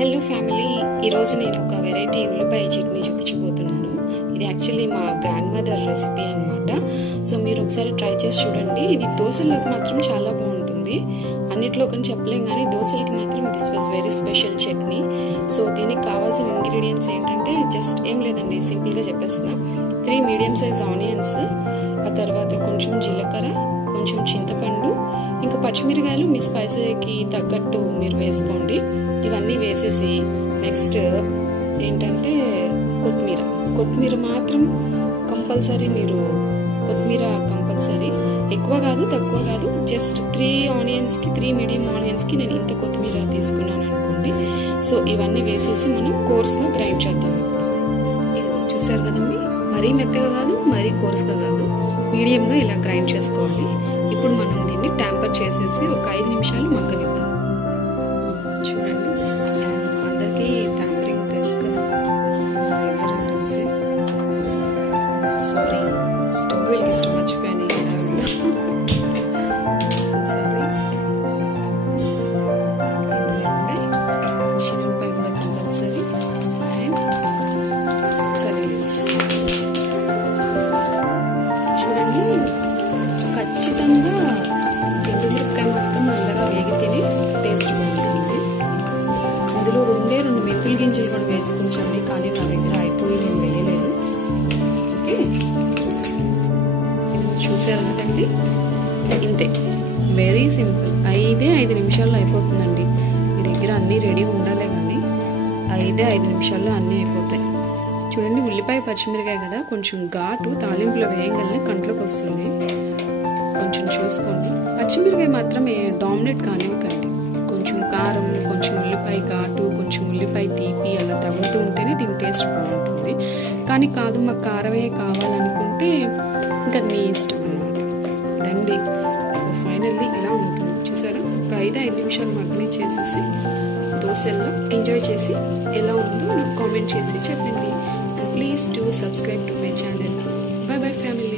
Hello family, ఈరోజు నేను ఒక వెరైటీ ఉల్లిపాయ చట్నీ చూపించబోతున్నాను. ఇది యాక్చువల్లీ మా గ్రాండ్ మదర్ రెసిపీ అనమాట. సో మీరు ఒకసారి ట్రై చేసి చూడండి. ఇది దోశల్లోకి మాత్రం చాలా బాగుంటుంది. అన్నిట్లో కానీ చెప్పలేం, కానీ దోశలకి మాత్రం this was very special chutney. So దీనికి కావాల్సిన ఇంగ్రీడియంట్స్ ఏంటంటే జస్ట్ ఏం లేదండి, సింపుల్గా చెప్పేస్తున్నా. 3 మీడియం సైజ్ ఆనియన్స్, ఆ తర్వాత కొంచెం జీలకర్ర, కొంచెం చింతపండు, ఇంకా పచ్చిమిరకాయలు మీ స్పైసీకి తగ్గట్టు మీరు వేసుకోండి. ఇవన్నీ వేసేసి నెక్స్ట్ ఏంటంటే కొత్తిమీర మాత్రం కంపల్సరీ. మీరు కొత్తిమీర కంపల్సరీ, ఎక్కువ కాదు తక్కువ కాదు, జస్ట్ 3 ఆనియన్స్కి 3 మీడియం ఆనియన్స్కి నేను ఇంత కొత్తిమీర తీసుకున్నాను అనుకోండి. సో ఇవన్నీ వేసేసి మనం కోర్స్గా గ్రైండ్ చేద్దాం. ఇది చూసారు కదండి, మరీ మెత్తగా కాదు మరీ కోర్స్గా కాదు, మీడియంగా ఇలా గ్రైండ్ చేసుకోవాలి. ఇప్పుడు మనం దీన్ని ట్యాంపర్ చేసేసి ఒక 5 నిమిషాలు మగ్గనిద్దాం. చూడండి, అందరికీ ట్యాంపరింగ్ తెలుసు కదా, సారీ స్టవ్ వెలిగిస్తూ మర్చిపోయాను. So sorry. చిన్నపాయ కూడా కంపల్సరీ అండ్ కర్రీస్. చూడండి, ఖచ్చితంగా ఎండుమిరపకాయ మాత్రం నల్లగా వేగితేనే టేస్ట్ బాగుంటుంది. అందులో 2 మెంతుల గింజలు కూడా వేసుకుంటాండి, కానీ నా దగ్గర అయిపోయి నేను వేయలేదు. ఓకే, చూసారు కదండి, ఇంతే, వెరీ సింపుల్. 5 నిమిషాల్లో అయిపోతుందండి. మీ దగ్గర అన్నీ రెడీ ఉండాలే, కానీ 5 నిమిషాల్లో అన్నీ అయిపోతాయి. చూడండి, ఉల్లిపాయ పచ్చిమిరకాయ కదా, కొంచెం ఘాటు తాలింపులో వేయగలనే కంట్లోకి వస్తుంది. కొంచెం చూసుకోండి. పచ్చిమిరకాయ మాత్రమే డామినేట్ కానివ్వకండి. కొంచెం కారం, కొంచెం ఉల్లిపాయ ఘాటు, కొంచెం ఉల్లిపాయ తీపి అలా తగులుతూ ఉంటేనే దీని టేస్ట్ బాగుంటుంది. కానీ కాదు మాకు కారమే కావాలనుకుంటే ఇంకా మీ ఇష్టం అన్నమాట. ఇదండి. సో ఫైనల్లీ ఇలా ఉంటుంది. చూసారా, ఒక 5 నిమిషాలు మగ్గని చేసేసి దోశల్లో ఎంజాయ్ చేసి ఎలా ఉందో నాకు కామెంట్ చేసి చెప్పండి. And please to subscribe to my channel. By by family.